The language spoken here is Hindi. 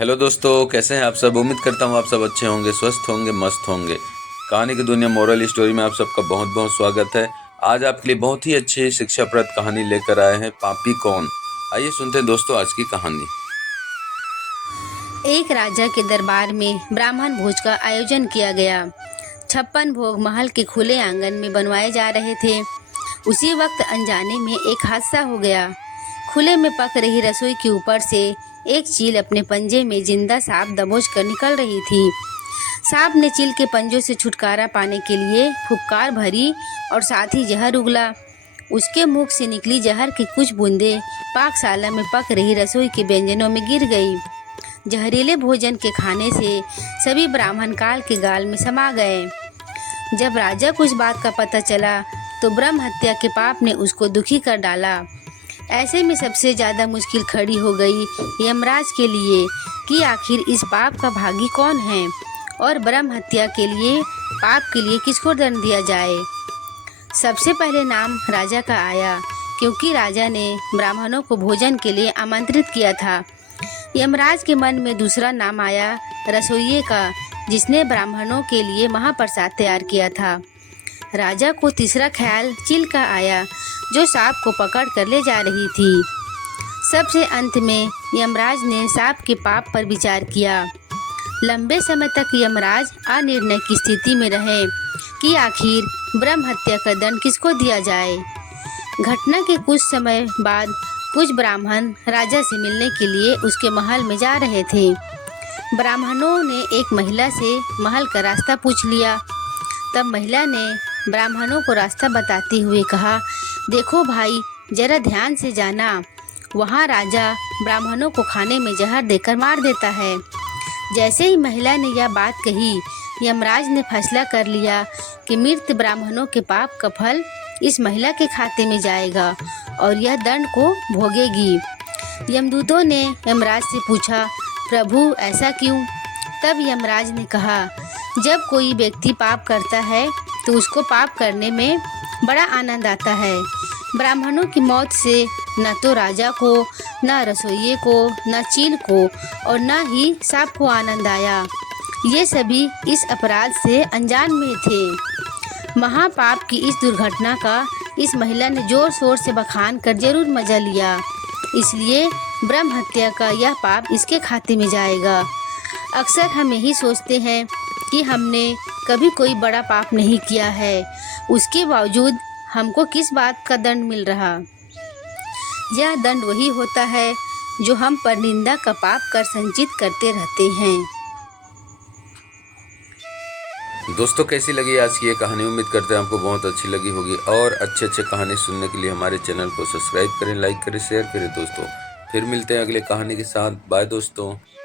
हेलो दोस्तों, कैसे हैं आप सब। उम्मीद करता हूँ आप सब अच्छे होंगे, स्वस्थ होंगे, मस्त होंगे। कहानी की दुनिया मोरल स्टोरी में आप सबका बहुत बहुत स्वागत है। आज आपके लिए बहुत ही अच्छी शिक्षाप्रद कहानी लेकर आए हैं, पापी कौन। आइए सुनते हैं दोस्तों आज की कहानी। एक राजा के दरबार में ब्राह्मण भोज का आयोजन किया गया। 56 भोग महल के खुले आंगन में बनवाए जा रहे थे। उसी वक्त अनजाने में एक हादसा हो गया। खुले में पक रही रसोई के ऊपर से एक चील अपने पंजे में जिंदा सांप दबोच कर निकल रही थी। सांप ने चील के पंजों से छुटकारा पाने के लिए फुफकार भरी और साथ ही जहर उगला। उसके मुख से निकली जहर की कुछ बूंदें पाकशाला में पक रही रसोई के व्यंजनों में गिर गई। जहरीले भोजन के खाने से सभी ब्राह्मण काल के गाल में समा गए। जब राजा को इस बात का पता चला तो ब्रह्म हत्या के पाप ने उसको दुखी कर डाला। ऐसे में सबसे ज़्यादा मुश्किल खड़ी हो गई यमराज के लिए कि आखिर इस पाप का भागी कौन है और ब्रह्म हत्या के लिए पाप के लिए किसको दंड दिया जाए। सबसे पहले नाम राजा का आया, क्योंकि राजा ने ब्राह्मणों को भोजन के लिए आमंत्रित किया था। यमराज के मन में दूसरा नाम आया रसोइये का, जिसने ब्राह्मणों के लिए महाप्रसाद तैयार किया था। राजा को तीसरा ख्याल चील का आया, जो सांप को पकड़ कर ले जा रही थी। सबसे अंत में यमराज ने सांप के पाप पर विचार किया। लंबे समय तक यमराज अनिर्णय की स्थिति में रहे कि आखिर ब्रह्म हत्या का दंड किसको दिया जाए। घटना के कुछ समय बाद कुछ ब्राह्मण राजा से मिलने के लिए उसके महल में जा रहे थे। ब्राह्मणों ने एक महिला से महल का रास्ता पूछ लिया। तब महिला ने ब्राह्मणों को रास्ता बताते हुए कहा, देखो भाई, जरा ध्यान से जाना, वहाँ राजा ब्राह्मणों को खाने में जहर देकर मार देता है। जैसे ही महिला ने यह बात कही, यमराज ने फैसला कर लिया कि मृत ब्राह्मणों के पाप का फल इस महिला के खाते में जाएगा और यह दंड को भोगेगी। यमदूतों ने यमराज से पूछा, प्रभु ऐसा क्यों? तब यमराज ने कहा, जब कोई व्यक्ति पाप करता है तो उसको पाप करने में बड़ा आनंद आता है। ब्राह्मणों की मौत से न तो राजा को, न रसोइये को, न चील को और न ही सांप को आनंद आया। ये सभी इस अपराध से अनजान में थे। महापाप की इस दुर्घटना का इस महिला ने जोर शोर से बखान कर जरूर मजा लिया, इसलिए ब्रह्म हत्या का यह पाप इसके खाते में जाएगा। अक्सर हम यही सोचते हैं कि हमने कभी कोई बड़ा पाप नहीं किया है, उसके बावजूद हमको किस बात का दंड मिल रहा। यह दंड वही होता है जो हम पर निंदा का पाप कर संचित करते रहते हैं। दोस्तों, कैसी लगी आज की ये कहानी। उम्मीद करते हैं आपको बहुत अच्छी लगी होगी। और अच्छे अच्छे कहानी सुनने के लिए हमारे चैनल को सब्सक्राइब करें, लाइक करें, शेयर करें दोस्तों। फिर मिलते हैं अगले कहानी के साथ। बाय दोस्तों।